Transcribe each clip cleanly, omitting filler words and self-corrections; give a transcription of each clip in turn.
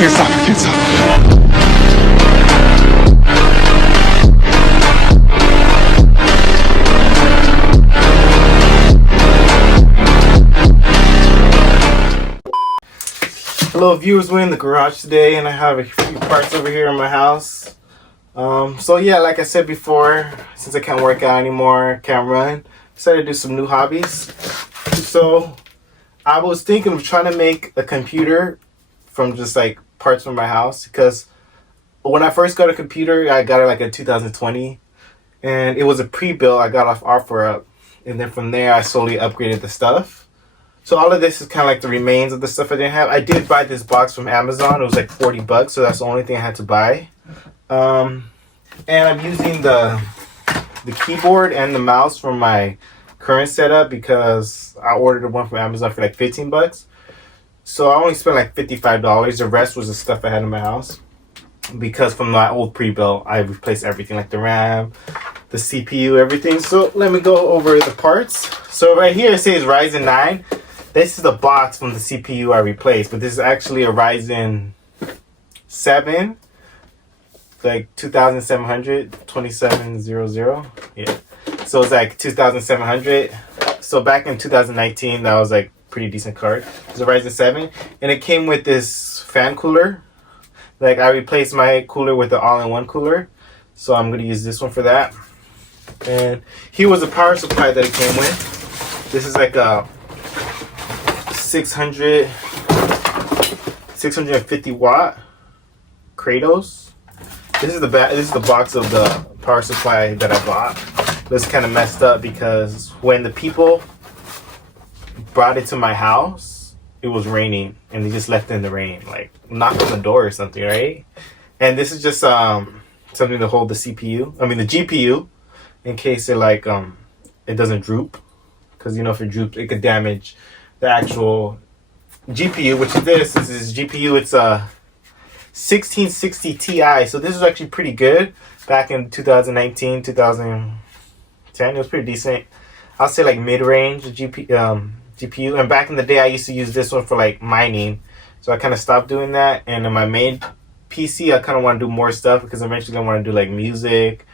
can't stop, I can't stop. Hello viewers, we're in the garage today and I have a few parts over here in my house. So yeah, like I said before, since I can't work out anymore, can't run, decided to do some new hobbies. So I was thinking of trying to make a computer from just like parts from my house, because when I first got a computer, I got it like in 2020 and it was a pre-built. I got off OfferUp, and then from there I slowly upgraded the stuff. So all of this is kind of like the remains of the stuff I didn't have. I did buy this box from Amazon. It was like 40 bucks, so that's the only thing I had to buy. And I'm using the keyboard and the mouse from my current setup because I ordered one from Amazon for like 15 bucks. So I only spent like $55. The rest was the stuff I had in my house, because from my old pre-built, I replaced everything, like the RAM, the CPU, everything. So let me go over the parts. So right here it says Ryzen 9. This is the box from the CPU I replaced, but this is actually a Ryzen 7, like 2700, 2700. Yeah. So it's like 2700. So back in 2019, that was like pretty decent card. It's a Ryzen 7, and it came with this fan cooler. Like I replaced my cooler with the all-in-one cooler, so I'm gonna use this one for that. And here was a power supply that it came with. This is like a 650 watt Kratos. This is the box of the power supply that I bought. It's kind of messed up because when the people brought it to my house, it was raining and they just left it in the rain, like knocked on the door or something, right? And this is just something to hold the GPU, in case it like it doesn't droop, because you know if it droops it could damage the actual GPU, which is this GPU. It's a 1660 Ti, so this is actually pretty good. Back in 2019, 2010, it was pretty decent. I'll say like mid-range GPU. And back in the day, I used to use this one for like mining, so I kind of stopped doing that. And in my main PC, I kind of want to do more stuff, because eventually I want to do like music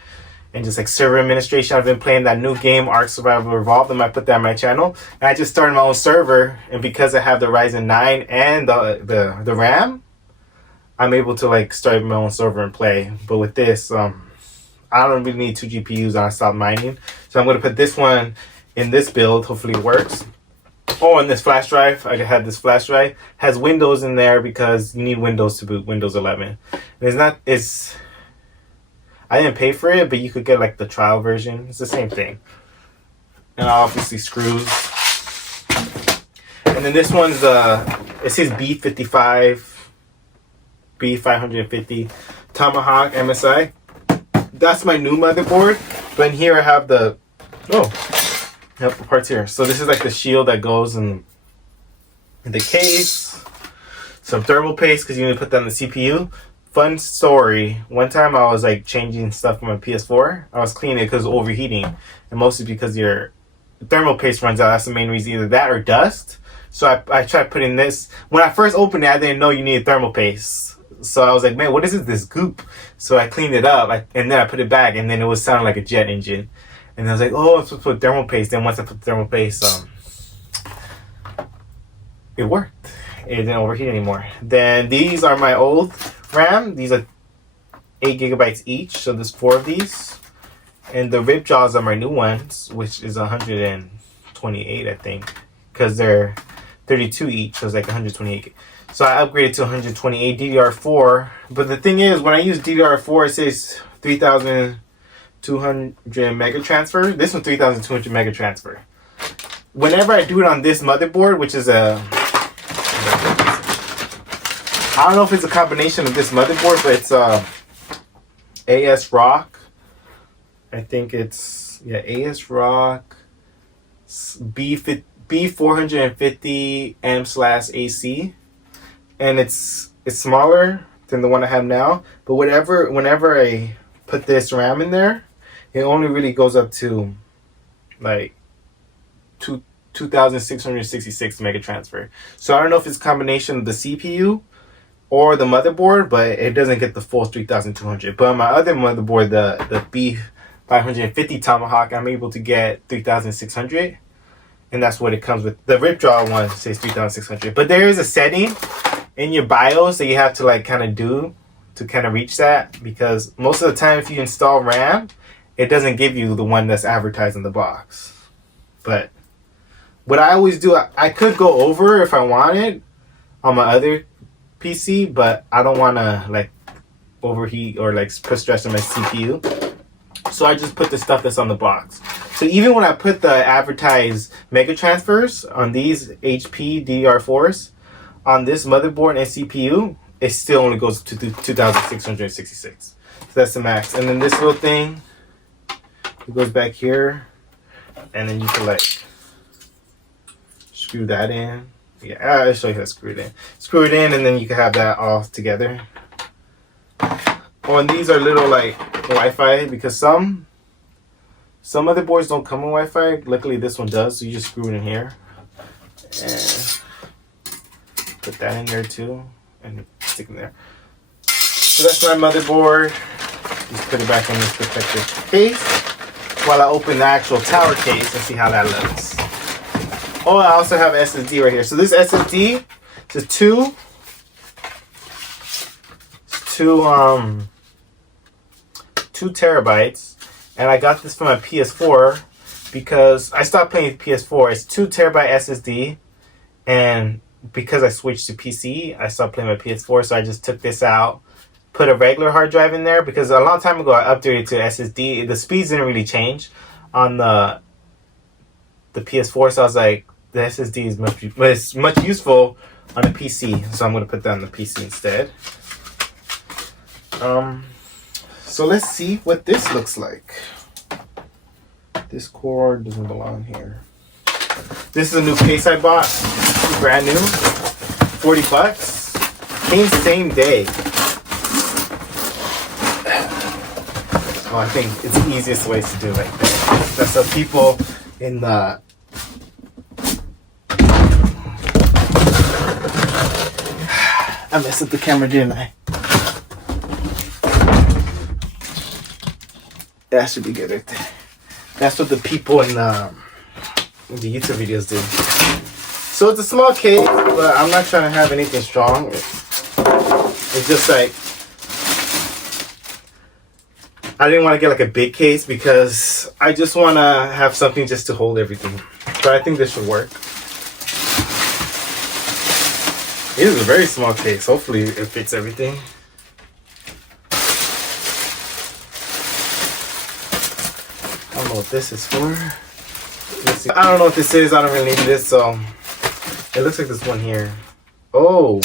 and just like server administration. I've been playing that new game, Ark Survival Evolved, and I put that on my channel. And I just started my own server, and because I have the Ryzen 9 and the RAM, I'm able to like start my own server and play. But with this, I don't really need 2 GPUs, and I stopped mining. So I'm going to put this one in this build. Hopefully it works. Oh, and this flash drive, I had this flash drive, has Windows in there because you need Windows to boot Windows 11. And I didn't pay for it, but you could get like the trial version. It's the same thing. And obviously screws. And then this one's it says B550 Tomahawk MSI. That's my new motherboard. But in here I have the parts here. So this is like the shield that goes in the case. Some thermal paste, because you need to put that on the CPU. Fun story. One time I was like changing stuff on my PS4. I was cleaning it because it was overheating. And mostly because your thermal paste runs out. That's the main reason. Either that or dust. So I tried putting this. When I first opened it, I didn't know you needed thermal paste. So I was like, man, what is this goop? So I cleaned it up, and then I put it back, and then it was sounding like a jet engine. And I was like, oh, I'm supposed to put thermal paste. Then once I put the thermal paste, it worked. It didn't overheat anymore. Then these are my old RAM. These are 8 gigabytes each, so there's 4 of these. And the rib jaws are my new ones, which is 128, I think, because they're 32 each, so it's like 128. So I upgraded to 128 DDR4. But the thing is, when I use DDR4, it says 3,200 mega transfer. This one 3,200 mega transfer. Whenever I do it on this motherboard, which is I don't know if it's a combination of this motherboard, but it's AS Rock. I think it's AS Rock B450 M/AC, and it's smaller than the one I have now. But whenever I put this RAM in there, it only really goes up to like 2,666 mega transfer. So I don't know if it's a combination of the CPU or the motherboard, but it doesn't get the full 3200. But on my other motherboard, the B550 Tomahawk, I'm able to get 3600, and that's what it comes with. The Ripjaw one says 3600, but there is a setting in your BIOS that you have to like kind of do to kind of reach that, because most of the time if you install RAM, it doesn't give you the one that's advertised in the box. But what I always do, I could go over if I wanted on my other PC, but I don't want to like overheat or like put stress on my CPU. So I just put the stuff that's on the box. So even when I put the advertised mega transfers on these HP DDR4s on this motherboard and CPU, it still only goes to 2666. So that's the max. And then this little thing, it goes back here, and then you can like screw that in. Yeah, I'll show you how to screw it in. Screw it in, and then you can have that all together. Oh, and these are little like Wi-Fi, because some motherboards don't come with Wi-Fi. Luckily, this one does. So you just screw it in here and put that in there too, and stick it in there. So that's my motherboard. Just put it back in this protective case while I open the actual tower case and see how that looks. Oh, I also have SSD right here. So this SSD is two terabytes, and I got this from my PS4 because I stopped playing PS4. It's 2 terabyte SSD, and because I switched to PC, I stopped playing my PS4. So I just took this out, put a regular hard drive in there, because a long time ago I updated to SSD. The speeds didn't really change on the PS4, so I was like, the SSD is much useful on a PC, so I'm going to put that on the PC instead. So let's see what this looks like. This cord doesn't belong here. This is a new case I bought, brand new, $40. Came same day. Oh, I think it's the easiest way to do it like that. That's so people in the I messed up the camera, didn't I? That should be good right there. That's what the people in the YouTube videos do. So it's a small case, but I'm not trying to have anything strong. It's just like, I didn't want to get like a big case because I just want to have something just to hold everything. But I think this should work. It is a very small case. Hopefully it fits everything. I don't know what this is for. Let's see. I don't know what this is. I don't really need this. So it looks like this one here. Oh,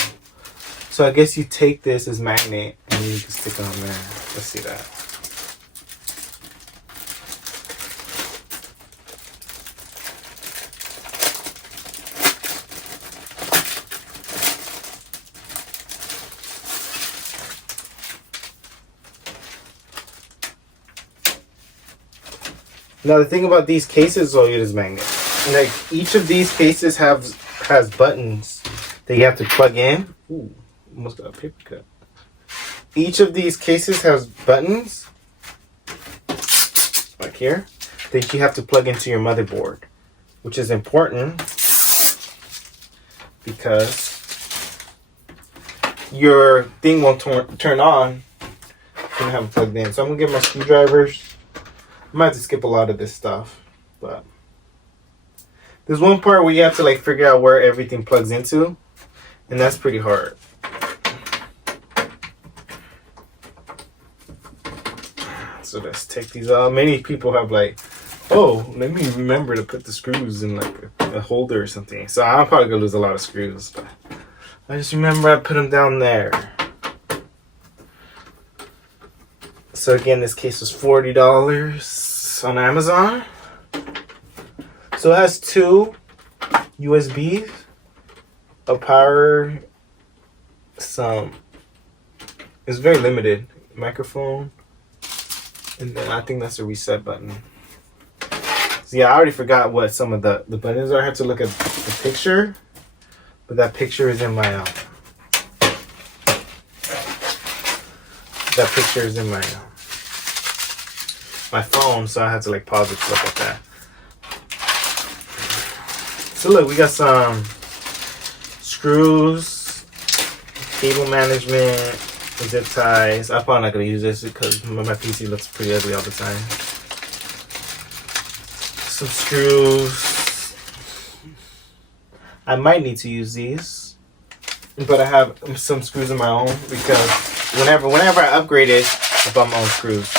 so I guess you take this as magnet and you can stick it on there. Let's see that. Now the thing about these cases, oh, it is magnet. Like each of these cases has buttons that you have to plug in. Ooh, almost got a paper cut. Each of these cases has buttons, like here, that you have to plug into your motherboard, which is important because your thing won't turn on if you don't have it plugged in. So I'm gonna get my screwdrivers. I might have to skip a lot of this stuff, but there's one part where you have to like figure out where everything plugs into, and that's pretty hard. So let's take these out. Many people have like, oh, let me remember to put the screws in like a holder or something. So I'm probably gonna lose a lot of screws, but I just remember I put them down there. So again, this case was $40 on Amazon. So it has two USBs, a power, it's very limited, microphone, and then I think that's a reset button. So yeah, I already forgot what some of the buttons are. I have to look at the picture, but that picture is in my that picture is in my phone, so I had to like pause it to look at that. So look, we got some screws, cable management, zip ties. I'm probably not gonna use this because my PC looks pretty ugly all the time. Some screws. I might need to use these, but I have some screws of my own because whenever I upgrade it, I buy my own screws.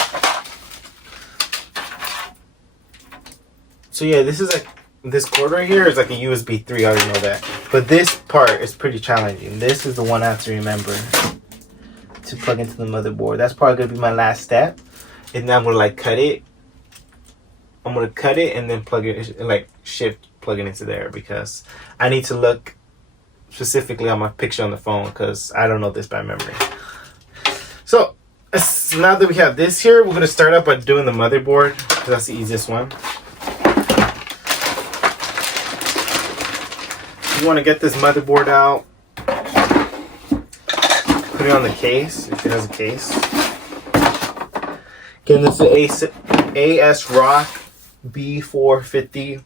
So yeah, this is like, this cord right here is like a USB 3, I already know that. But this part is pretty challenging. This is the one I have to remember to plug into the motherboard. That's probably gonna be my last step. And then I'm gonna like cut it. I'm gonna cut it and then plug it, like shift plug it into there, because I need to look specifically on my picture on the phone because I don't know this by memory. So now that we have this here, we're gonna start up by doing the motherboard because that's the easiest one. You want to get this motherboard out, put it on the case if it has a case. Again, this is ASRock B450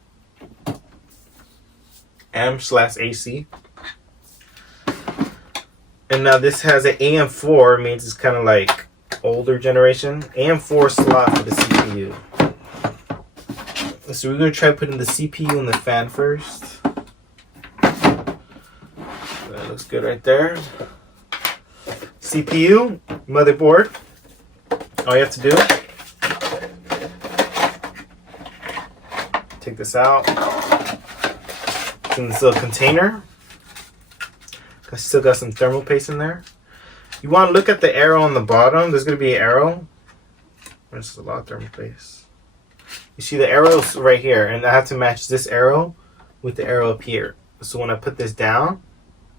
M/AC. And now this has an AM4, means it's kind of like older generation. AM4 slot for the CPU. So we're going to try putting the CPU in the fan first. That looks good right there. CPU, motherboard. All you have to do, take this out. It's in this little container. I still got some thermal paste in there. You want to look at the arrow on the bottom. There's going to be an arrow. There's a lot of thermal paste. You see the arrows right here, and I have to match this arrow with the arrow up here. So when I put this down,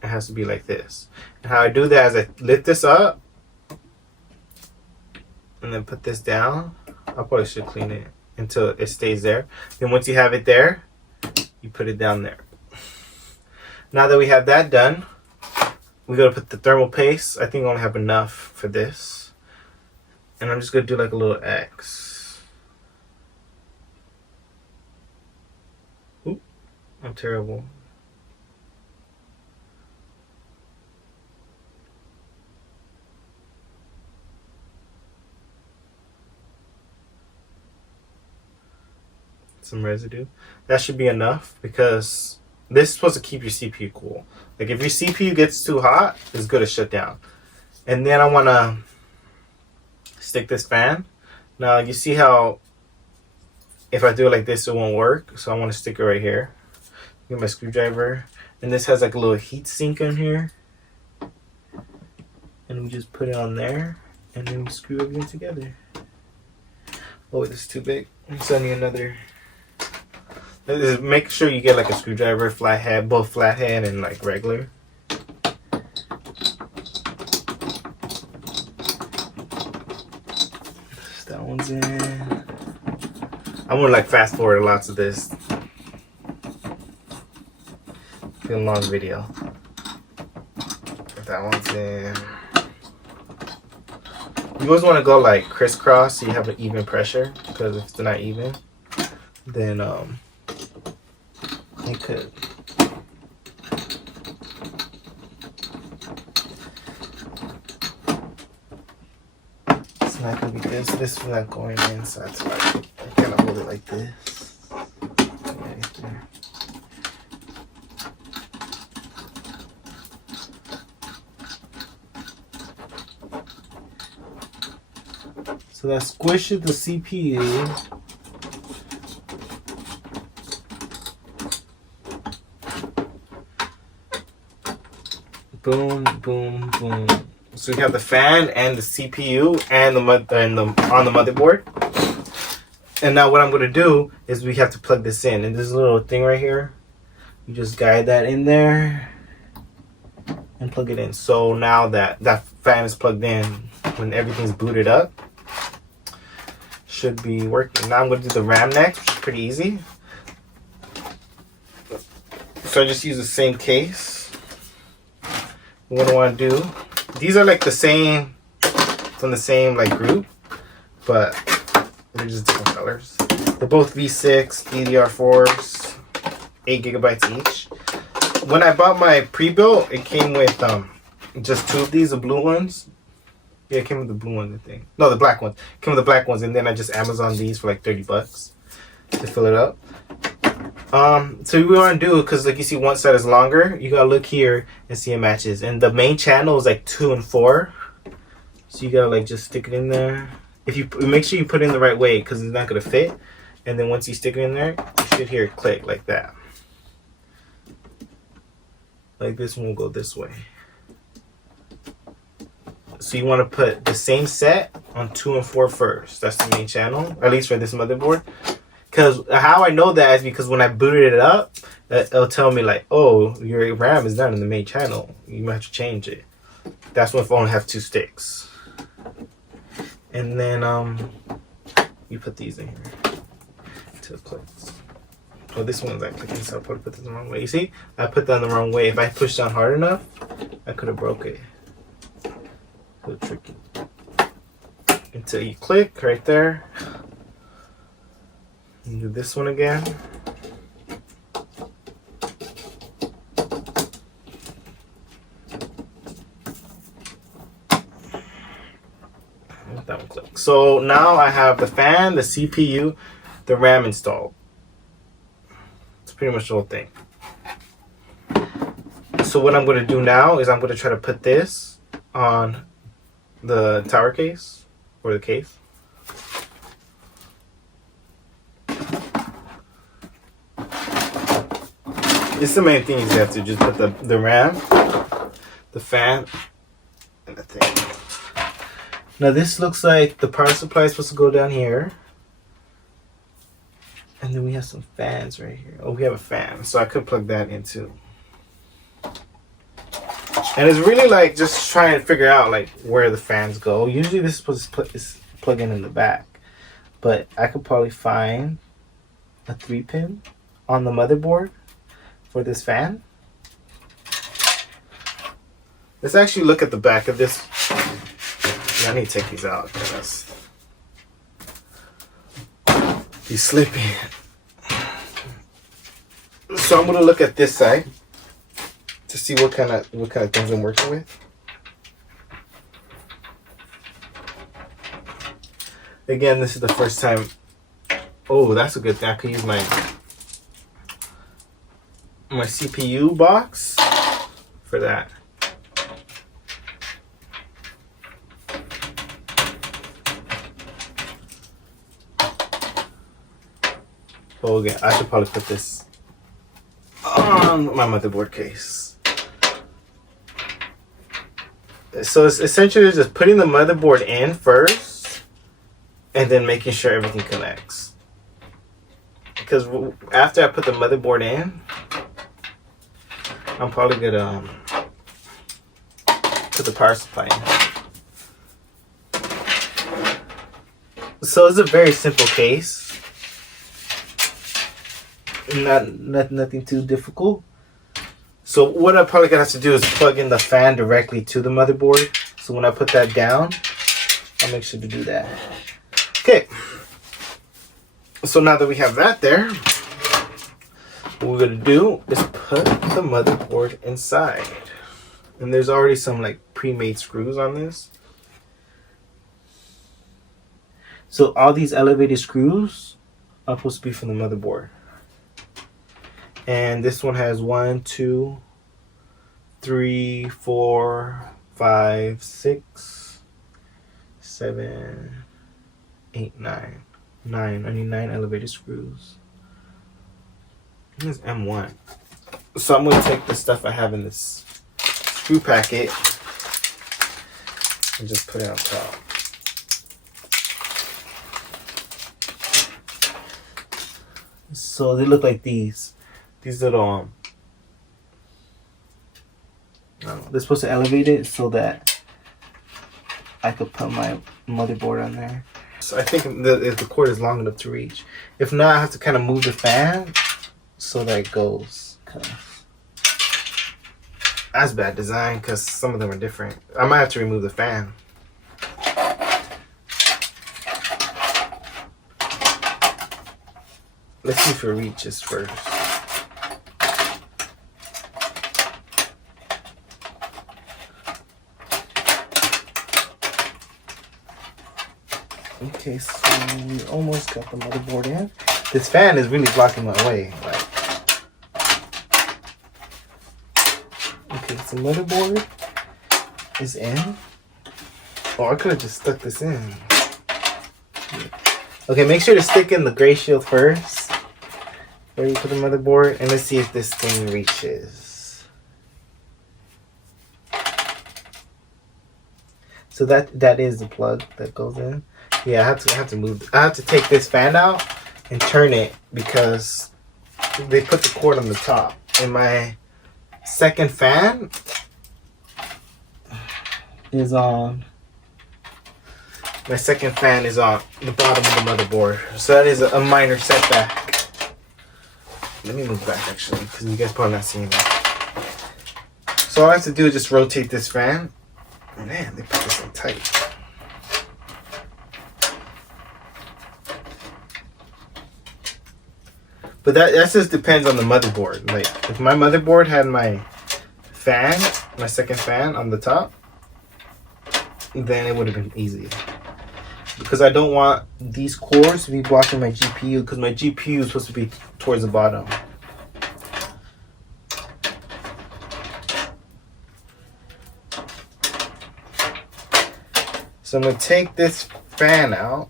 it has to be like this. And how I do that is I lift this up and then put this down. I probably should clean it until it stays there. Then once you have it there, you put it down there. Now that we have that done, we gotta put the thermal paste. I think I only have enough for this. And I'm just gonna do like a little X. Oop, I'm terrible. Some residue. That should be enough because this is supposed to keep your CPU cool. Like if your CPU gets too hot, it's good to shut down. And then I want to stick this fan. Now you see how if I do it like this, it won't work. So I want to stick it right here. Get my screwdriver. And this has like a little heat sink on here. And we just put it on there. And then we screw everything together. Oh, this is too big. I'm sending you another. Make sure you get like a screwdriver, flathead, both flathead and like regular. That one's in. I'm gonna like fast forward lots of this. It's a long video. That one's in. You always want to go like crisscross so you have an even pressure, because if it's not even, then it could. It's not gonna be this. This is not going inside, so I gotta hold it like this. Right there. So that squishes the CPU. Boom, boom, boom. So we have the fan and the CPU and on the motherboard. And now what I'm going to do is we have to plug this in. And this little thing right here, you just guide that in there and plug it in. So now that fan is plugged in, when everything's booted up, should be working. Now I'm going to do the RAM next, which is pretty easy. So I just use the same case. What I want to do, these are like the same from the same like group, but they're just different colors. They're both V6 DDR4s, 8 gigabytes each. When I bought my pre-built, it came with just 2 of these, the blue ones. Yeah, it came with the blue one, I think. No, the black ones. It came with the black ones, and then I just Amazoned these for like 30 bucks to fill it up. So we want to do, because like you see one side is longer, you gotta look here and see it matches. And the main channel is like 2 and 4, so you gotta like just stick it in there. If you make sure you put it in the right way, because it's not gonna fit. And then once you stick it in there, you should hear it click like that. Like this one will go this way. So you want to put the same set on 2 and 4 first. That's the main channel, at least for this motherboard. Because how I know that is because when I booted it up, it'll tell me like, oh, your RAM is not in the main channel. You might have to change it. That's when phone have 2 sticks. And then you put these in here until it clicks. Oh, this one's like clicking, so I'll probably put this the wrong way. You see, I put that in the wrong way. If I pushed down hard enough, I could have broke it. A little tricky. Until you click right there. And do this one again. Let that one click. So now I have the fan, the CPU, the RAM installed. It's pretty much the whole thing. So what I'm going to do now is I'm going to try to put this on the tower case or the case. It's the main thing is you have to just put the RAM, the fan, and the thing. Now this looks like the power supply is supposed to go down here. And then we have some fans right here. Oh, we have a fan, so I could plug that in too. And it's really like just trying to figure out like where the fans go. Usually this is supposed to plug in the back, but I could probably find a 3-pin on the motherboard for this fan. Let's actually look at the back of this. I need to take these out because he's slipping. So I'm gonna look at this side to see what kind of things I'm working with. Again, this is the first time. Oh, that's a good thing. I could use my CPU box for that. Oh, again, I should probably put this on my motherboard case. So it's essentially just putting the motherboard in first and then making sure everything connects. Because after I put the motherboard in, I'm probably gonna put the power supply in. So it's a very simple case. Nothing too difficult. So what I'm probably gonna have to do is plug in the fan directly to the motherboard. So when I put that down, I'll make sure to do that. Okay. So now that we have that there, what we're gonna do is put the motherboard inside. And there's already some like pre-made screws on this. So all these elevated screws are supposed to be from the motherboard. And this one has 1, 2, 3, 4, 5, 6, 7, 8, 9. 9. I need 9 elevated screws. This is M1. So I'm going to take the stuff I have in this screw packet and just put it on top. So they look like these. These little, they're supposed to elevate it so that I could put my motherboard on there. So I think if the cord is long enough to reach. If not, I have to kind of move the fan so that it goes. That's bad design because some of them are different. I might have to remove the fan. Let's see if it reaches first. Okay, so we almost got the motherboard in. This fan is really blocking my way. Like, okay, so motherboard is in. Oh, I could have just stuck this in. Okay, make sure to stick in the gray shield first. Ready for the motherboard, and let's see if this thing reaches. So that is the plug that goes in. Yeah, I have to move. I have to take this fan out and turn it because they put the cord on the top. And my second fan is on. My second fan is on the bottom of the motherboard, so that is a minor setback. Let me move back actually, because you guys probably not seeing that. So all I have to do is just rotate this fan. Man, they put this in tight. But that just depends on the motherboard. Like, if my motherboard had my fan, my second fan on the top, then it would have been easy. Because I don't want these cords to be blocking my GPU, because my GPU is supposed to be towards the bottom. So I'm going to take this fan out,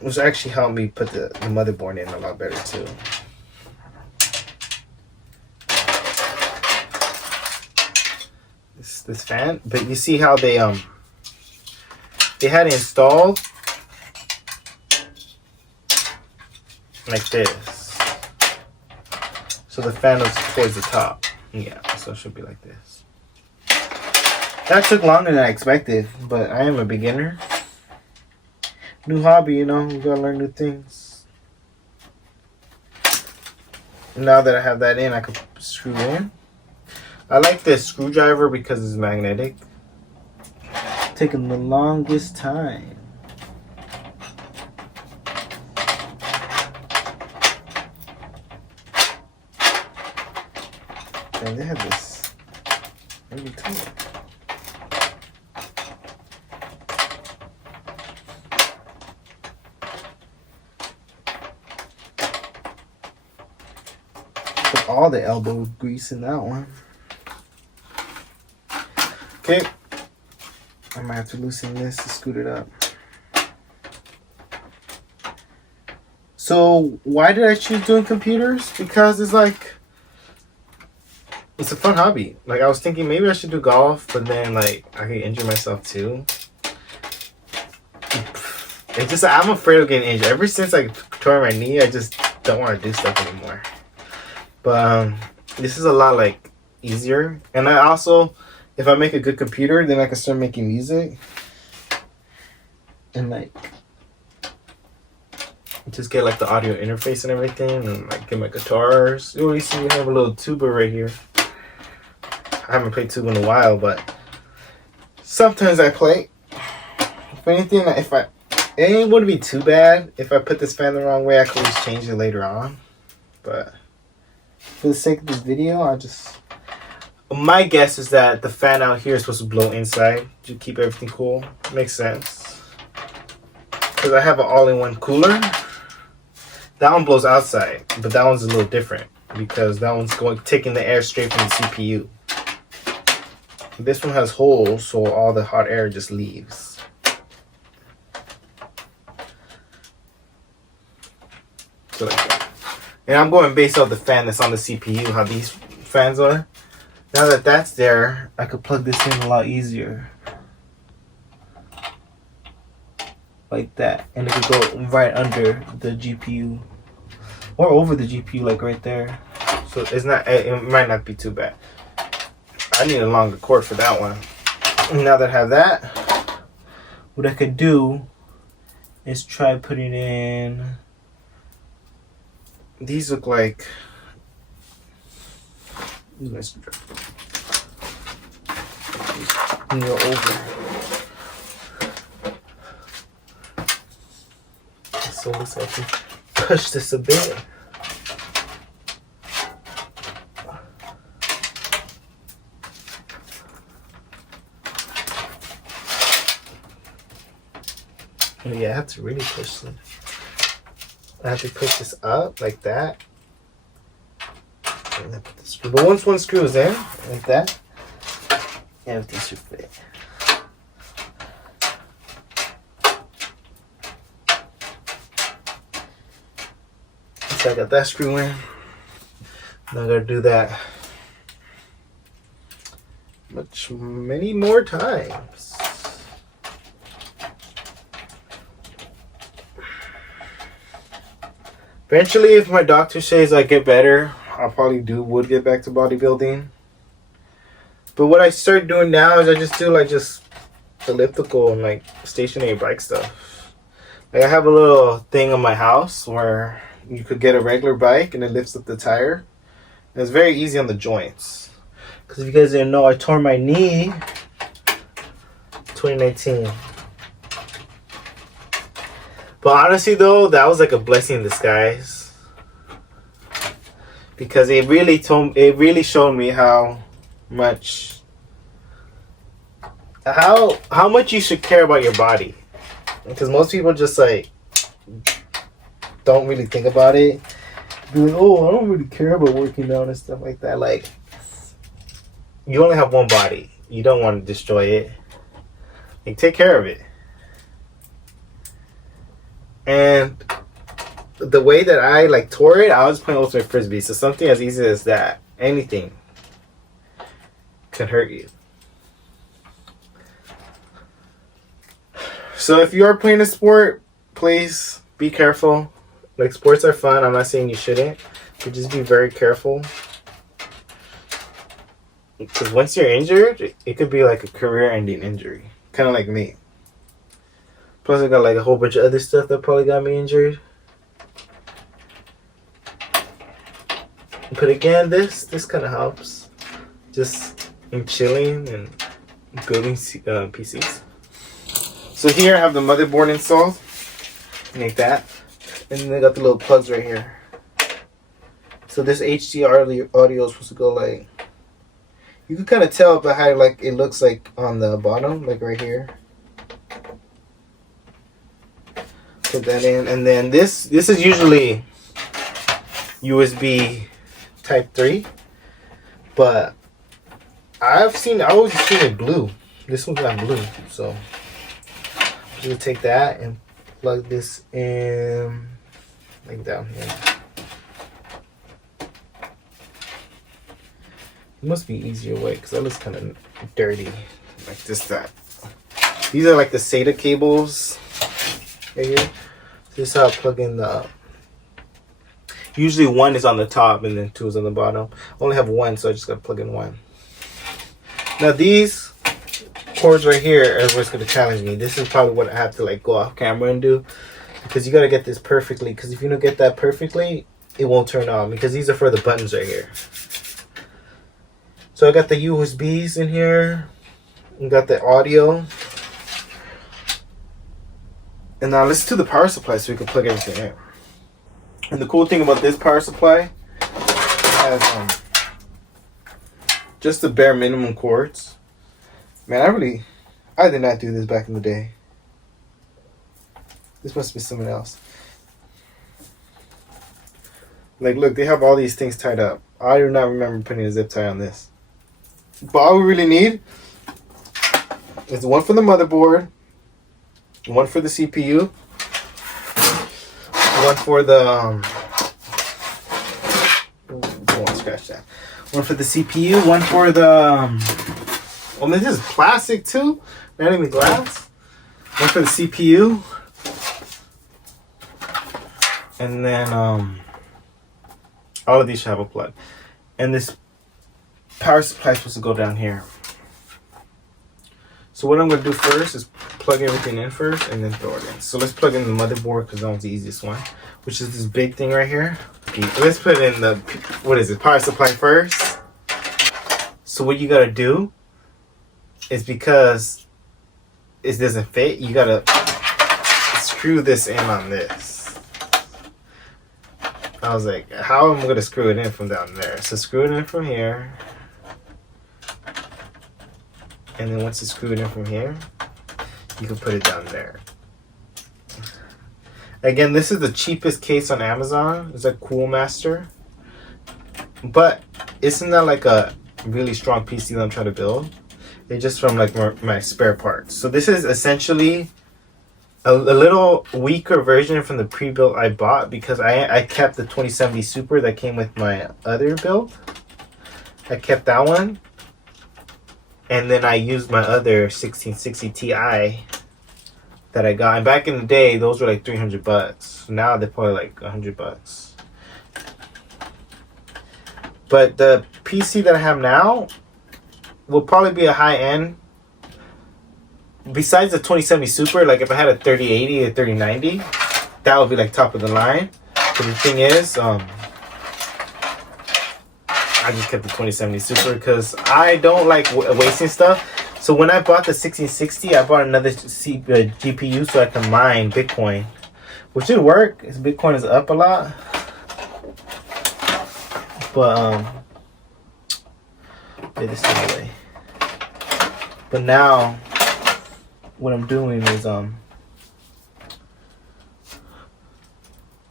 which actually helped me put the motherboard in a lot better too. This fan, but you see how they had it installed like this, so the fan was towards the top. Yeah, so it should be like this. That took longer than I expected, but I am a beginner. New hobby, you know, you gotta learn new things. Now that I have that in, I can screw in. I like this screwdriver because it's magnetic. Taking the longest time. And they have this really tight. Put all the elbow grease in that one. Okay. I might have to loosen this to scoot it up. So why did I choose doing computers? Because it's like, it's a fun hobby. Like, I was thinking maybe I should do golf, but then like I could injure myself too. It's just, I'm afraid of getting injured. Ever since I tore my knee, I just don't want to do stuff anymore. But this is a lot like easier. And I also, if I make a good computer, then I can start making music. And like, just get like the audio interface and everything, and like get my guitars. You see, we have a little tuba right here. I haven't played tuba in a while, but sometimes I play. If anything, it wouldn't be too bad if I put this fan the wrong way. I could always change it later on. But for the sake of this video, my guess is that the fan out here is supposed to blow inside to keep everything cool. Makes sense. Because I have an all-in-one cooler. That one blows outside, but that one's a little different because that one's taking the air straight from the CPU. This one has holes, so all the hot air just leaves. So like that. And I'm going based off the fan that's on the CPU, how these fans are. Now that that's there, I could plug this in a lot easier. Like that. And it could go right under the GPU. Or over the GPU, like right there. So it might not be too bad. I need a longer cord for that one. Now that I have that, what I could do is try putting in, these look like, nice. Go over. So looks like push this a bit. Oh, yeah, I have to really push this. I have to push this up like that. And then put the screw. But once one screw is in, like that, everything should fit. So I got that screw in. Now I gotta do that many more times. Eventually, if my doctor says I get better, I probably would get back to bodybuilding. But what I start doing now is I just do like just elliptical and like stationary bike stuff. Like I have a little thing on my house where you could get a regular bike and it lifts up the tire. And it's very easy on the joints. Because if you guys didn't know, I tore my knee 2019. But honestly though, that was like a blessing in disguise. Because it really showed me how much you should care about your body. Because most people just like don't really think about it. Be like, oh, I don't really care about working out and stuff like that. Like, you only have one body. You don't want to destroy it. Like, take care of it. And the way that I like tore it, I was playing ultimate frisbee. So something as easy as that, anything can hurt you. So if you are playing a sport, please be careful. Like, sports are fun. I'm not saying you shouldn't, but just be very careful. Because once you're injured, it could be like a career-ending injury, kind of like me. Plus, I got like a whole bunch of other stuff that probably got me injured. But again, this kind of helps. Just in chilling and building PCs. So here I have the motherboard installed, like that. And then I got the little plugs right here. So this HDR audio is supposed to go like, you can kind of tell by how like it looks like on the bottom, like right here. Put that in, and then this is usually USB Type 3, but I always seen it blue. This one's not blue, so I'm gonna take that and plug this in like down here. It must be easier way because that looks kind of dirty, like that. These are like the SATA cables right here. This is how I plug in the. Usually one is on the top and then two is on the bottom. I only have one, so I just gotta plug in one. Now these cords right here are what's gonna challenge me. This is probably what I have to like go off camera and do, because you gotta get this perfectly. Because if you don't get that perfectly, it won't turn on. Because these are for the buttons right here. So I got the USBs in here. We got the audio. And now let's do the power supply so we can plug everything in. And the cool thing about this power supply, it has just the bare minimum cords. Man, I did not do this back in the day. This must be something else. Like, look, they have all these things tied up. I do not remember putting a zip tie on this. But all we really need is one for the motherboard, one for the CPU, one for the don't want to scratch that. One for the CPU, one for the oh man, this is plastic too, not even glass. One for the CPU, and then all of these should have a plug. And this power supply is supposed to go down here. So what I'm going to do first is plug everything in first and then throw it in. So let's plug in the motherboard because that one's the easiest one, which is this big thing right here. Okay, let's put in the, what is it, power supply first. So what you got to do is, because it doesn't fit, you got to screw this in on this. I was like, how am I gonna screw it in from down there? So screw it in from here. And then once you screw it in from here, you can put it down there. Again, this is the cheapest case on Amazon. It's a Cool Master. But isn't that like a really strong PC that I'm trying to build? It's just from like my spare parts. So this is essentially a little weaker version from the pre-built I bought because I kept the 2070 Super that came with my other build. I kept that one. And then I used my other 1660 Ti that I got. And back in the day, those were like $300. Now they're probably like $100. But the PC that I have now will probably be a high end. Besides the 2070 Super, like if I had a 3080 or 3090, that would be like top of the line. But the thing is, I just kept the 2070 Super because I don't like wasting stuff. So when I bought the 1660, I bought another GPU so I can mine Bitcoin, which did work. Bitcoin is up a lot, but this anyway. But now, what I'm doing is since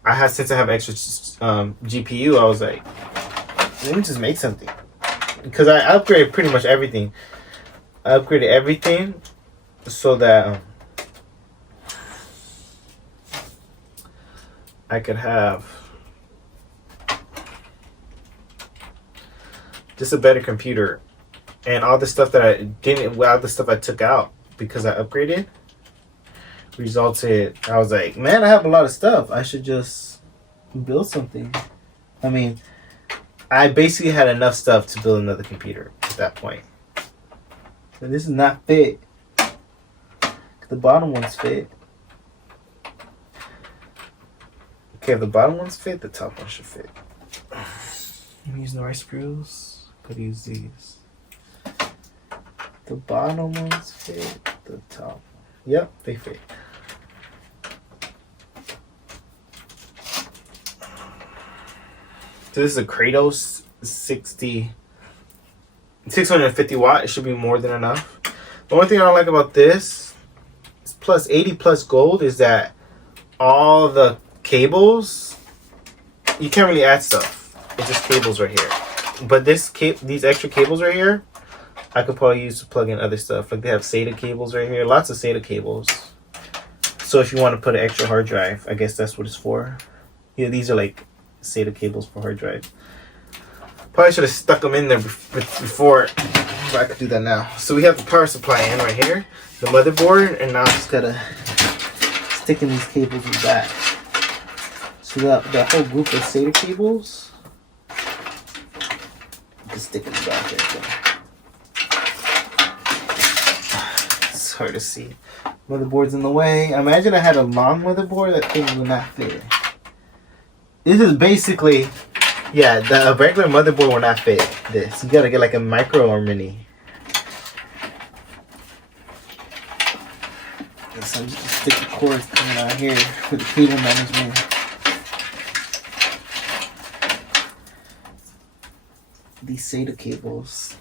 I have extra GPU, I was like, let me just make something, because I upgraded pretty much everything. I upgraded everything so that I could have just a better computer, and all the stuff that I didn't, all the stuff I took out because I upgraded, resulted. I was like, man, I have a lot of stuff. I should just build something. I mean, I basically had enough stuff to build another computer at that point. So this is not fit. The bottom one's fit. Okay, if the bottom one's fit, the top one should fit. I'm using the right screws. Could use these. The bottom ones fit. The top. Yep, they fit. So this is a Kratos 650 watt. It should be more than enough. The only thing I don't like about this is plus 80 plus gold is that all the cables, you can't really add stuff. It's just cables right here. But these extra cables right here, I could probably use to plug in other stuff. Like they have SATA cables right here. Lots of SATA cables. So if you want to put an extra hard drive, I guess that's what it's for. Yeah, these are like SATA cables for hard drive. Probably should have stuck them in there before, but I could do that now. So we have the power supply in right here, the motherboard, and now I just gotta stick in these cables in the back. So that whole group of SATA cables, just stick in the back right there. It's hard to see. Motherboard's in the way. Imagine I had a long motherboard, that thing would not fit. This is basically, yeah, the regular motherboard will not fit this. You gotta get like a micro or mini. So I'm just gonna stick the cords coming out here for the cable management. These SATA cables.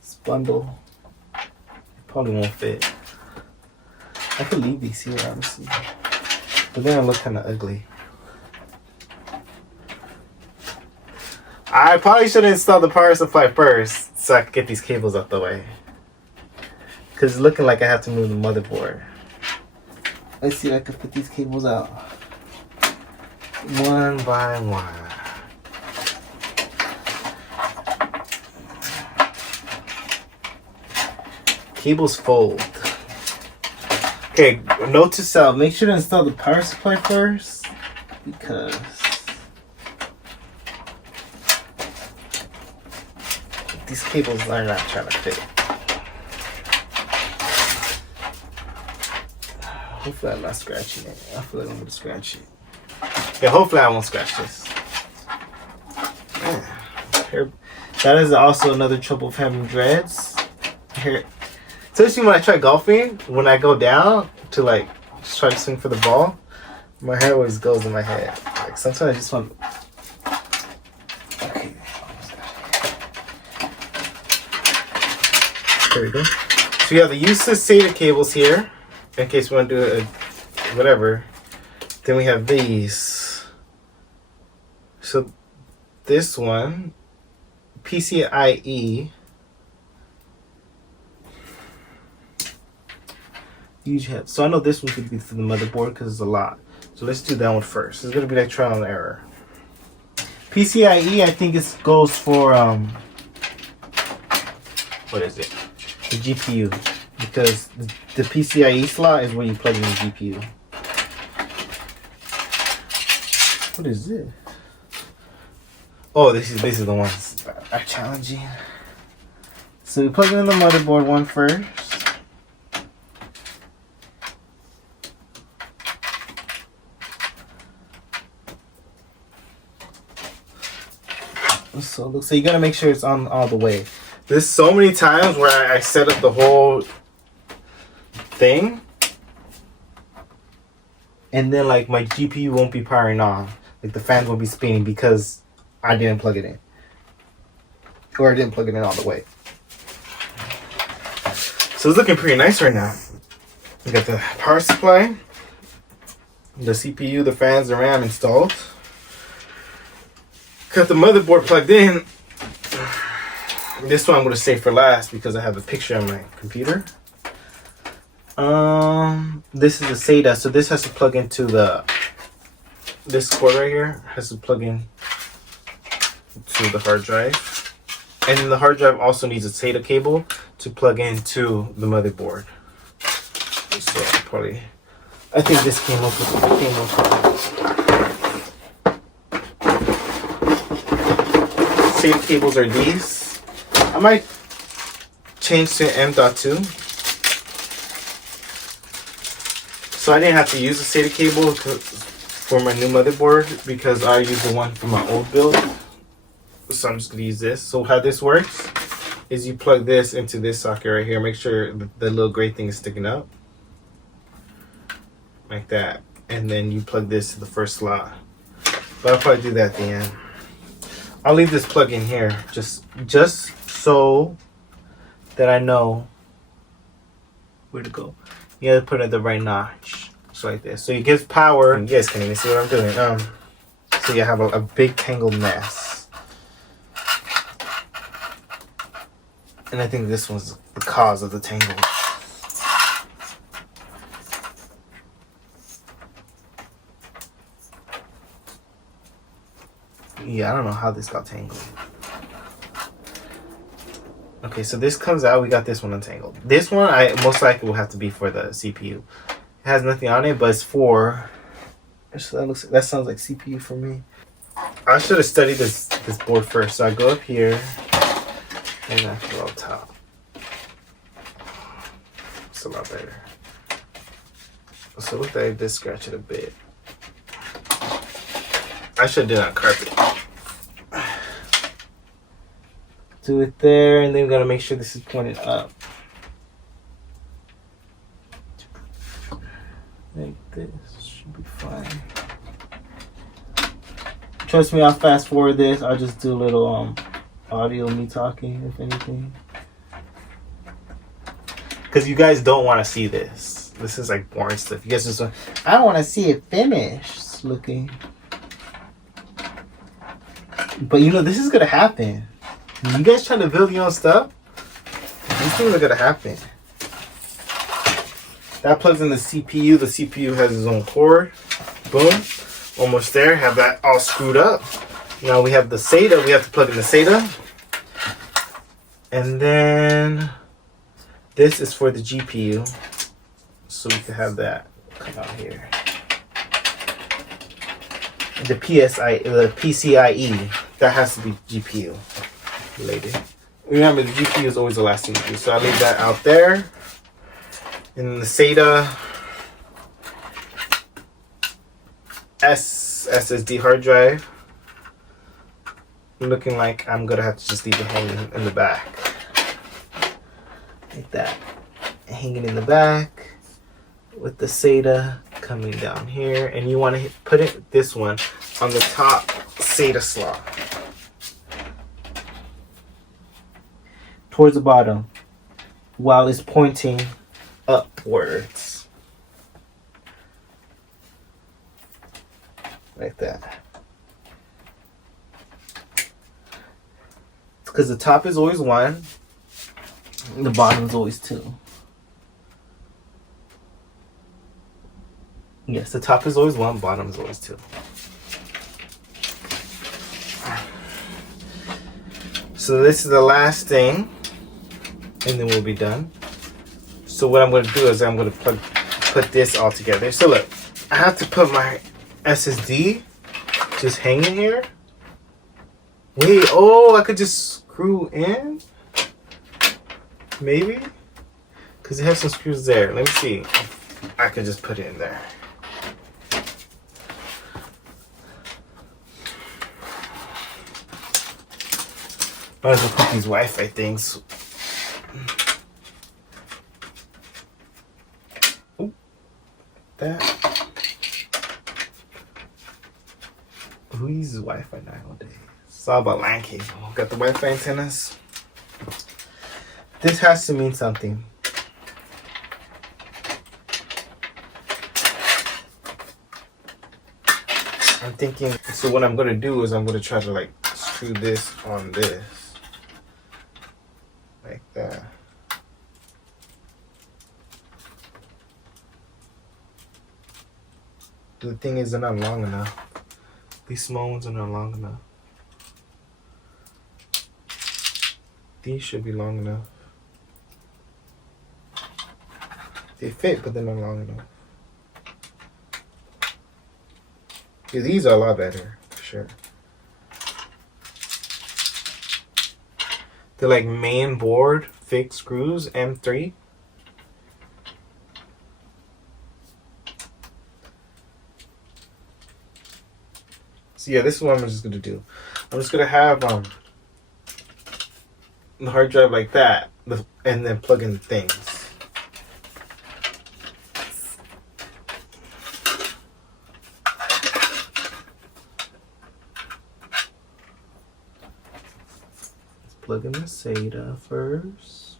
This bundle probably won't fit. I could leave these here, honestly, but then I look kind of ugly. I probably should install the power supply first so I can get these cables out the way. Because it's looking like I have to move the motherboard. Let's see if I can put these cables out. One by one. Cables fold. Okay, note to self. Make sure to install the power supply first. Because these cables are not trying to fit. Hopefully I'm not scratching it. I feel like I'm going to scratch it. Yeah, hopefully I won't scratch this. That is also another trouble of having dreads. Here, especially when I try golfing, when I go down to like try to swing for the ball, my hair always goes in my head. Like, Like sometimes I just want. Okay. There we go. So we have the useless SATA cables here, in case we want to do a whatever. Then we have these. So this one, PCIe. Usually have, so I know this one could be for the motherboard because it's a lot. So let's do that one first. It's gonna be like trial and error. PCIe, I think it goes for what is it? The GPU, because the PCIe slot is where you plug in the GPU. What is this? Oh, this is the ones that are challenging. So we plug in the motherboard one first. So you gotta make sure it's on all the way. There's so many times where I set up the whole thing, and then like my GPU won't be powering on, like the fans won't be spinning because I didn't plug it in, or I didn't plug it in all the way. So it's looking pretty nice right now. We got the power supply, the CPU, the fans, the RAM installed. Got the motherboard plugged in. This one I'm going to save for last because I have a picture on my computer. This is the SATA, so this has to plug into this cord right here has to plug in to the hard drive, and then the hard drive also needs a SATA cable to plug into the motherboard. So I think this came up with SATA cables are these. I might change to M.2. So I didn't have to use a SATA cable for my new motherboard because I used the one from my old build. So I'm just going to use this. So how this works is you plug this into this socket right here. Make sure the little gray thing is sticking up. Like that. And then you plug this to the first slot. But I'll probably do that at the end. I'll leave this plug in here just so that I know where to go. You gotta put it at the right notch, just like this. So it gives power. You guys can't even see what I'm doing. So you have a big tangled mess. And I think this one's the cause of the tangle. Yeah, I don't know how this got tangled. Okay, so this comes out. We got this one untangled. This one, I most likely will have to be for the CPU. It has nothing on it, but it's for. So that sounds like CPU for me. I should have studied this board first. So I go up here, and I go up top. It's a lot better. So look like I did scratch it a bit. I should have done it on carpet. Do it there, and then we gotta make sure this is pointed up. Like this should be fine. Trust me, I'll fast forward this. I'll just do a little audio me talking, if anything. Because you guys don't want to see this. This is like boring stuff. You guys just want, I don't want to see it finished looking. But you know, this is gonna happen. You guys trying to build your own stuff? These things are gonna happen. That plugs in the CPU. The CPU has its own cord. Boom. Almost there. Have that all screwed up. Now we have the SATA. We have to plug in the SATA. And then this is for the GPU. So we can have that come out here. The PCIe, that has to be GPU related. Remember, the GPU is always the last thing to do. So I leave that out there. And the SATA SSD hard drive. Looking like I'm gonna have to just leave it hanging in the back. Like that. Hanging in the back with the SATA coming down here. And you want to put it this one on the top SATA slot. Towards the bottom, while it's pointing upwards. Like that. Because the top is always 1, and the bottom is always 2. Yes, the top is always 1, bottom is always 2. So this is the last thing, and then we'll be done. So what I'm going to do is I'm going to put this all together. So look, I have to put my SSD just hanging here. Wait, oh, I could just screw in? Maybe? Because it has some screws there. Let me see if I could just put it in there. Might as well put these Wi-Fi things. Ooh, that. Who uses Wi-Fi nowadays? It's all about LAN cable. Got the Wi-Fi antennas. This has to mean something. I'm thinking, so what I'm going to do is I'm going to try to like screw this on this. Like that. The thing is, they're not long enough. These small ones are not long enough. These should be long enough. They fit, but they're not long enough. Yeah, these are a lot better, for sure. They're like main board fixed screws, M3. So yeah, this is what I'm just gonna do. I'm just gonna have the hard drive like that, and then plug in the things. Let's plug in the SATA first.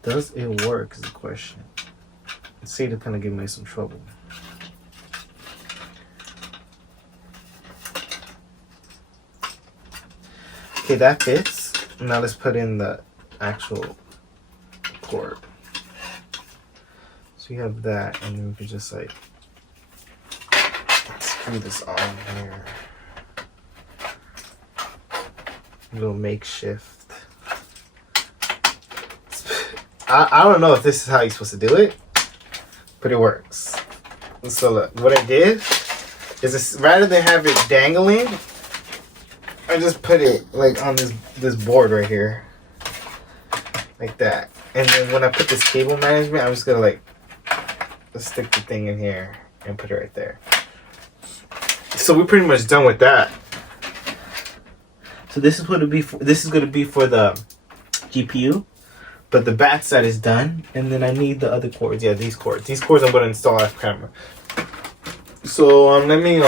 Does it work is the question. SATA kind of gave me some trouble. Okay, that fits. Now let's put in the actual cord. So you have that, and then we can just like screw this on here. A little makeshift. I don't know if this is how you're supposed to do it, but it works. So look, what I did is this, rather than have it dangling, I just put it like on this board right here, like that. And then when I put this cable management, I'm just gonna like stick the thing in here and put it right there. So we're pretty much done with that. So this is what it'll be for. This is gonna be for the GPU, but the back side is done. And then I need the other cords. Yeah, these cords. These cords I'm gonna install off camera. So let me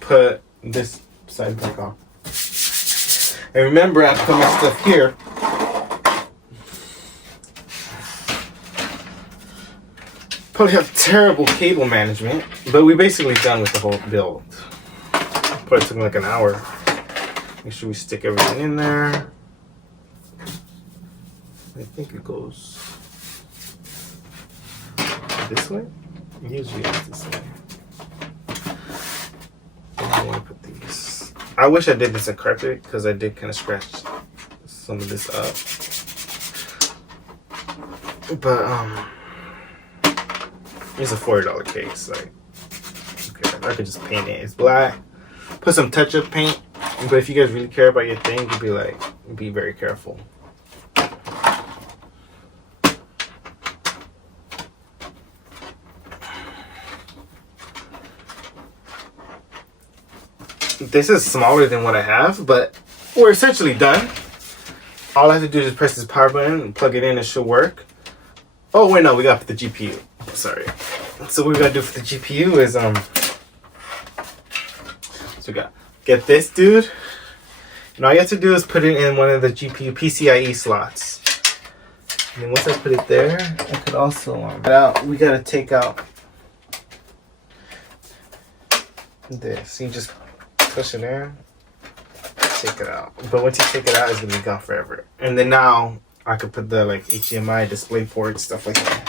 put this side back on. And remember, I put my stuff here. Probably have terrible cable management, but we're basically done with the whole build. Probably took me like an hour. Make sure we stick everything in there. I think it goes this way. Usually it's this way. I want to put these. I wish I did this in carpet because I did kind of scratch some of this up. But it's a $40 case. Like, okay, I could just paint it. It's black. Put some touch-up paint. But if you guys really care about your thing, you'd be like, be very careful. This is smaller than what I have, but we're essentially done. All I have to do is press this power button and plug it in. It should work. Oh, wait, no, we got the GPU. Sorry. So what we gotta do for the GPU is so we got get this dude. And all you have to do is put it in one of the GPU PCIe slots. And then once I put it there, I could also we gotta take out this. You just push it in, take it out. But once you take it out, it's gonna be gone forever. And then now I could put the like HDMI display port, stuff like that.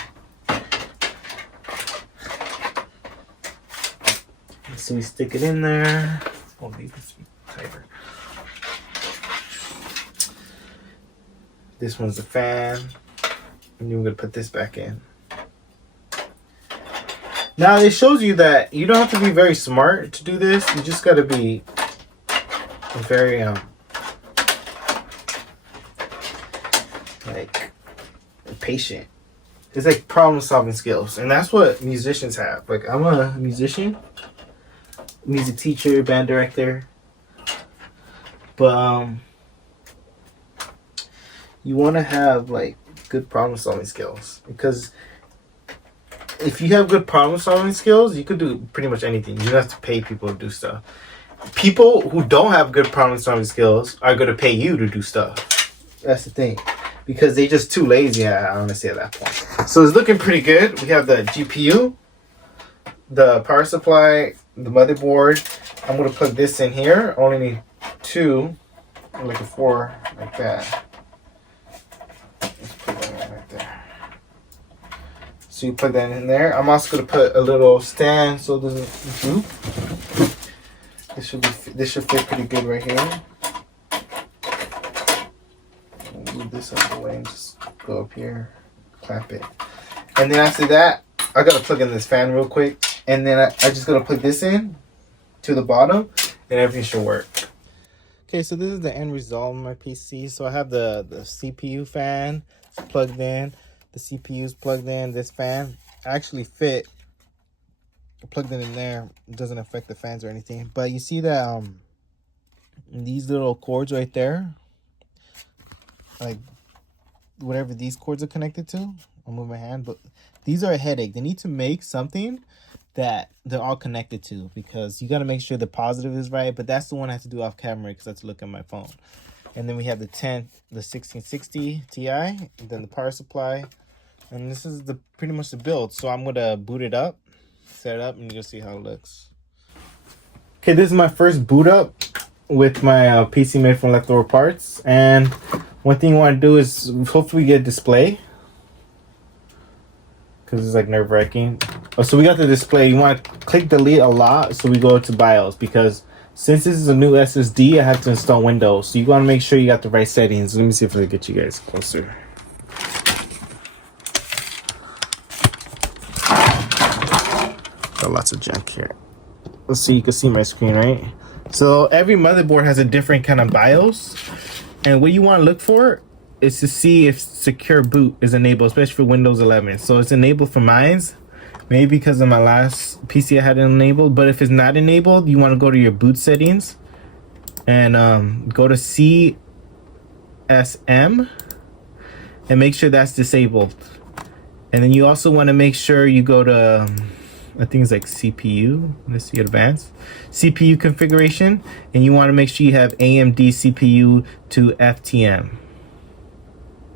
So we stick it in there. Oh, leave this tighter. This one's the fan. And then we're gonna put this back in. Now it shows you that you don't have to be very smart to do this. You just gotta be very like patient. It's like problem solving skills, and that's what musicians have. Like I'm a musician, music teacher, band director, but you want to have like good problem solving skills, because if you have good problem solving skills, you could do pretty much anything. You don't have to pay people to do stuff. People who don't have good problem solving skills are going to pay you to do stuff. That's the thing, because they're just too lazy, honestly, at that point. So it's looking pretty good. We have the GPU, the power supply, the motherboard. I'm going to plug this in here. I only need 2, like a 4, like that. Let's put that in right there. So you put that in there. I'm also going to put a little stand so it doesn't droop. This should fit pretty good right here. I'll move this out of the way and just go up here, clamp it. And then after that, I gotta plug in this fan real quick. And then I just gotta plug this in to the bottom and everything should work. Okay, so this is the end result of my PC. So I have the CPU fan plugged in, the CPU's plugged in, this fan actually fit. I plugged it in there. It doesn't affect the fans or anything. But you see that these little cords right there, like whatever these cords are connected to, I'll move my hand, but these are a headache. They need to make something that they're all connected to, because you got to make sure the positive is right. But that's the one I have to do off camera because I have to look at my phone. And then we have the 1660 Ti, and then the power supply, and this is pretty much the build. So I'm gonna boot it up, set it up, and you'll see how it looks. Okay, this is my first boot up with my PC made from leftover parts. And one thing you want to do is hopefully get a display, because it's like nerve-wracking. Oh, so we got the display. You want to click delete a lot, so we go to BIOS, because since this is a new SSD, I have to install Windows. So you want to make sure you got the right settings. Let me see if I can get you guys closer. Got lots of junk here. Let's see, you can see my screen, right? So every motherboard has a different kind of BIOS. And what you want to look for is to see if secure boot is enabled, especially for Windows 11. So it's enabled for mine, maybe because of my last PC I had it enabled. But if it's not enabled, you want to go to your boot settings and go to CSM and make sure that's disabled. And then you also want to make sure you go to I think it's like CPU. Let's see, advanced CPU configuration, and you want to make sure you have AMD CPU to FTPM.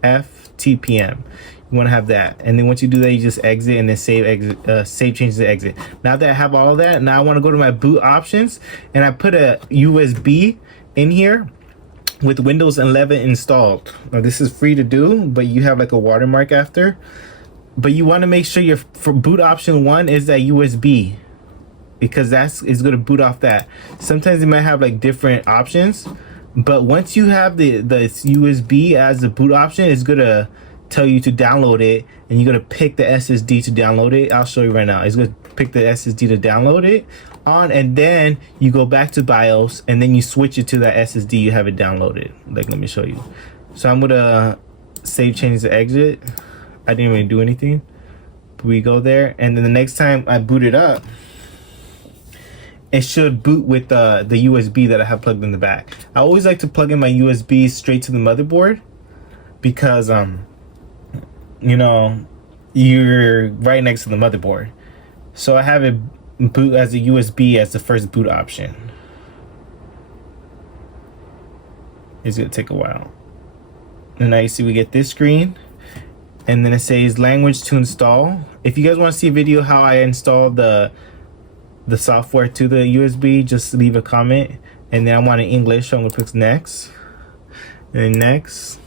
You want to have that, and then once you do that, you just exit and then save changes to exit. Now that I have all of that, now I want to go to my boot options, and I put a USB in here with Windows 11 installed. Now this is free to do, but you have like a watermark after. But you want to make sure your for boot option 1 is that USB, because it's going to boot off that. Sometimes you might have like different options, but once you have the USB as the boot option, it's going to tell you to download it, and you're going to pick the SSD to download it. I'll show you right now. It's going to pick the SSD to download it on, and then you go back to BIOS, and then you switch it to that SSD you have it downloaded. Like, let me show you. So I'm going to save changes to exit. I didn't really do anything. We go there, and then the next time I boot it up, it should boot with the USB that I have plugged in the back. I always like to plug in my USB straight to the motherboard, because you know, you're right next to the motherboard. So I have it boot as a USB as the first boot option. It's gonna take a while. And now you see we get this screen, and then it says language to install. If you guys want to see a video how I installed the software to the USB, just leave a comment. And then I want it English, so I'm gonna click next, and then next,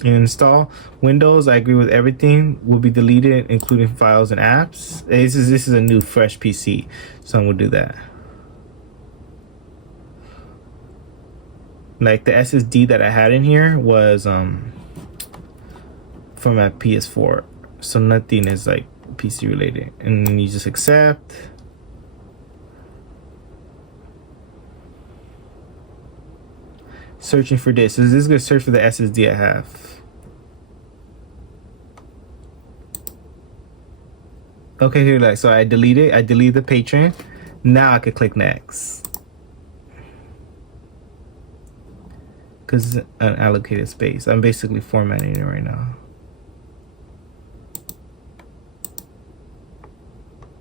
and install. Windows, I agree with everything. Will be deleted, including files and apps. This is a new fresh PC, so I'm gonna do that. Like the SSD that I had in here was from my PS4, so nothing is like PC related. And then you just accept. Searching for this. So this is gonna search for the SSD I have. Okay, here, like, so I delete the patron. Now I could click next. Because it's unallocated space. I'm basically formatting it right now.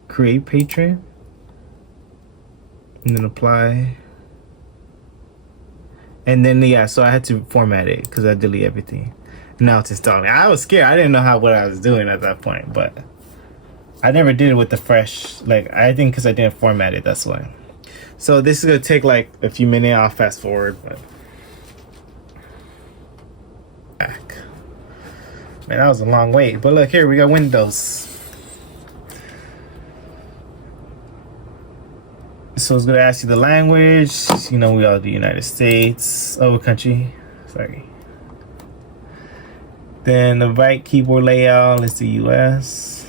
Create patron. And then apply. And then, yeah, so I had to format it because I delete everything. Now it's installing. I was scared. I didn't know what I was doing at that point, but I never did it with the fresh. Like, I think because I didn't format it, that's why. So this is going to take like a few minutes. I'll fast forward, but. Back. Man, that was a long wait. But look here, we got Windows. So it's gonna ask you the language. You know, we all do United States. Oh, country. Sorry. Then the right keyboard layout. Let's do US.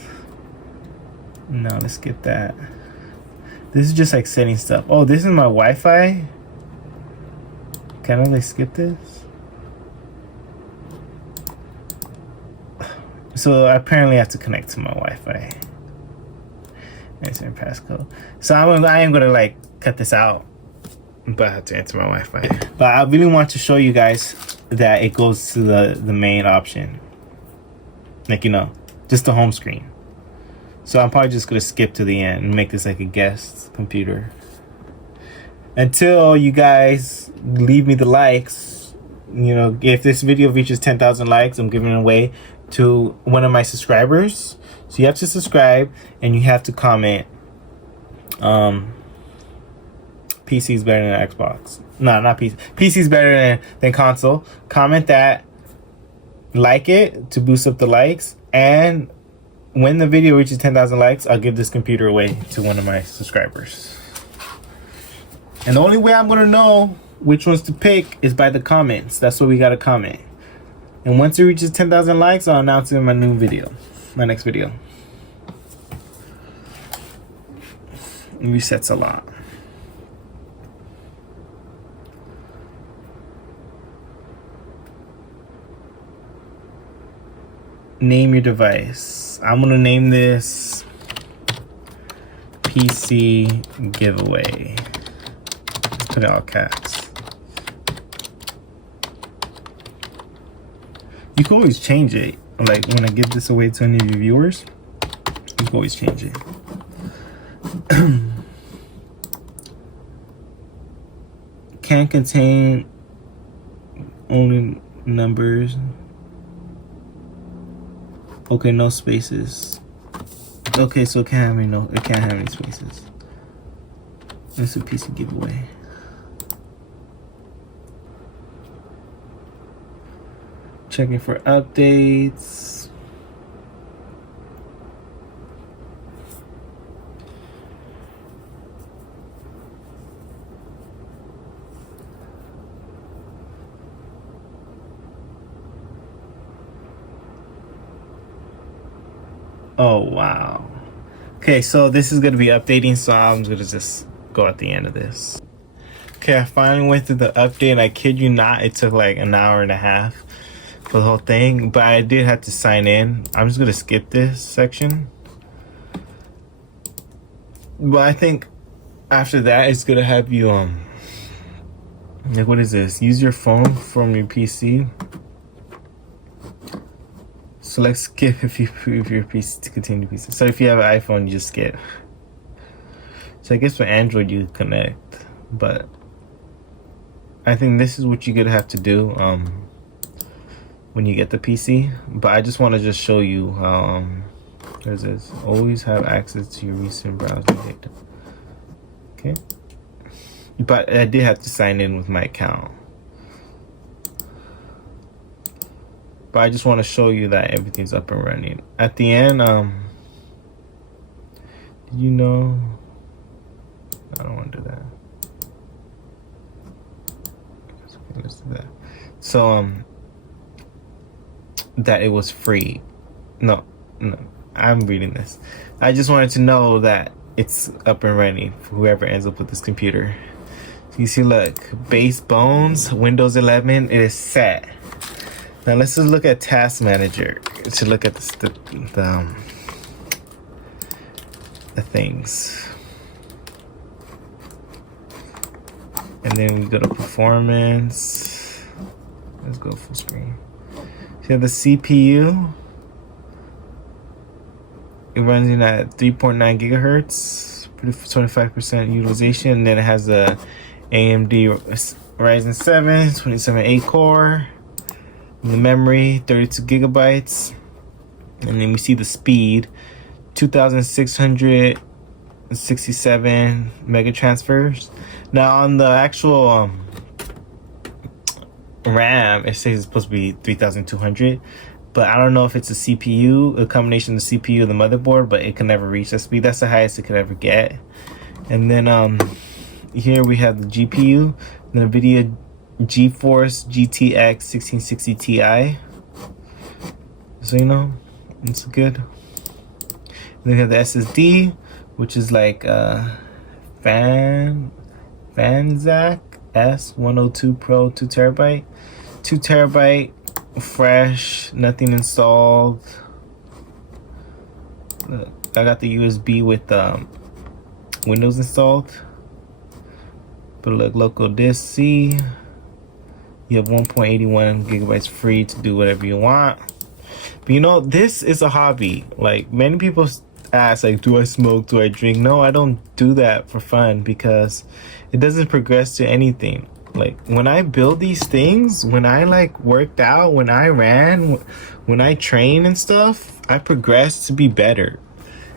No, let's skip that. This is just like setting stuff. Oh, this is my Wi-Fi. Can I like skip this? So I apparently have to connect to my Wi-Fi. Enter passcode. So I am gonna like cut this out, but I have to enter my Wi-Fi. But I really want to show you guys that it goes to the main option. Like, you know, just the home screen. So I'm probably just gonna skip to the end and make this like a guest computer. Until you guys leave me the likes, you know, if this video reaches 10,000 likes, I'm giving it away to one of my subscribers. So you have to subscribe and you have to comment PC is better than Xbox. No, not PC. PC is better than console. Comment that, like it to boost up the likes, and when the video reaches 10,000 likes, I'll give this computer away to one of my subscribers. And the only way I'm gonna know which ones to pick is by the comments. That's what we gotta comment. And once it reaches 10,000 likes, I'll announce it in my new video, my next video. It resets a lot. Name your device. I'm gonna name this PC giveaway. Let's put it all caps. You can always change it. Like when I give this away to any of your viewers, you can always change it. Can contain only numbers. Okay, no spaces. Okay, so it can't have any spaces. That's a PC giveaway. Checking for updates. Oh, wow. Okay, so this is going to be updating, so I'm going to just go at the end of this. Okay, I finally went through the update. I kid you not, it took like an hour and a half for the whole thing, but I did have to sign in. I'm just going to skip this section. But I think after that, it's going to have you, like, what is this? Use your phone from your PC. Select skip if your PC to continue PC. So if you have an iPhone, you just skip. So I guess for Android you connect, but I think this is what you're gonna have to do when you get the PC. But I just want to just show you how there's this. Always have access to your recent browser data. Okay. But I did have to sign in with my account. But I just want to show you that everything's up and running. At the end, did you know? I don't want to do that. Okay, let's do that. So, that it was free. No, I'm reading this. I just wanted to know that it's up and running for whoever ends up with this computer. So you see, look, base bones, Windows 11, it is set. Now let's just look at Task Manager to look at the things. And then we go to performance. Let's go full screen. So you have the CPU. It runs in at 3.9 gigahertz, 25% utilization. And then it has a AMD Ryzen 7, 27A core. And the memory, 32 gigabytes. And then we see the speed, 2,667 mega transfers. Now on the actual RAM, it says it's supposed to be 3,200. But I don't know if it's a CPU, a combination of the CPU and the motherboard, but it can never reach that speed. That's the highest it could ever get. And then here we have the GPU, the Nvidia Geforce GTX 1660 Ti. So you know, it's good. And then we have the SSD, which is like Fanzac S102 Pro 2 terabyte, 2 terabyte. Fresh, nothing installed. I got the USB with Windows installed. But look, local disk C. You have 1.81 gigabytes free to do whatever you want. But you know, this is a hobby. Like many people ask, like, do I smoke? Do I drink? No, I don't do that for fun because it doesn't progress to anything. Like when I build these things, when I like worked out, when I ran, when I train and stuff, I progress to be better.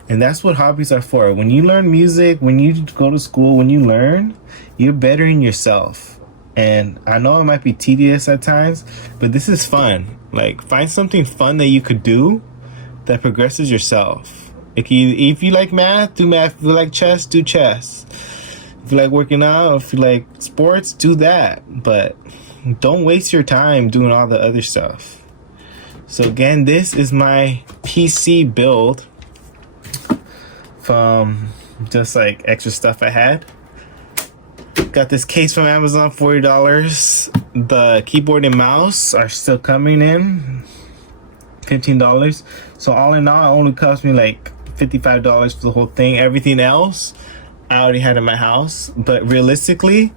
And that's what hobbies are for. When you learn music, when you go to school, when you learn, you're bettering yourself. And I know it might be tedious at times, but this is fun. Like find something fun that you could do that progresses yourself. If you like math, do math. If you like chess, do chess. If you like working out, if you like sports, do that. But don't waste your time doing all the other stuff. So again, this is my PC build from just like extra stuff I had. Got this case from Amazon, $40. The keyboard and mouse are still coming in, $15. So all in all, it only cost me like $55 for the whole thing. Everything else I already had in my house, but realistically,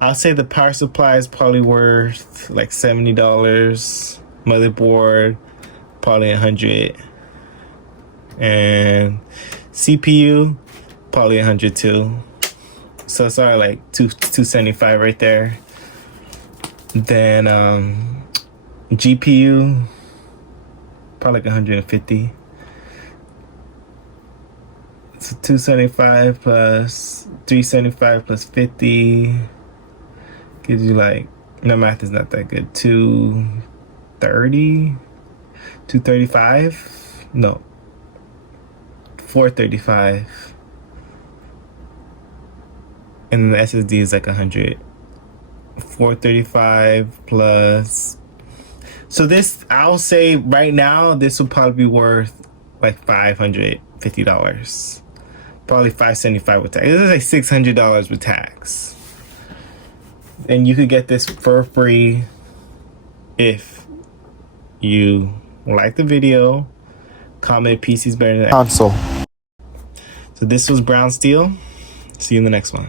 I'll say the power supply is probably worth like $70. Motherboard, probably $100, and CPU, probably $100 too. So it's already like $275 right there. Then GPU, probably like $150. So 275 plus 375 plus 50 gives you like, no, math is not that good, 230, 235, no, 435. And the SSD is like 100. 435 plus. So this, I'll say right now, this will probably be worth like $550. Probably $575 with tax. This is like $600 with tax. And you could get this for free if you like the video, comment PC's better than console. So this was Brown Steel. See you in the next one.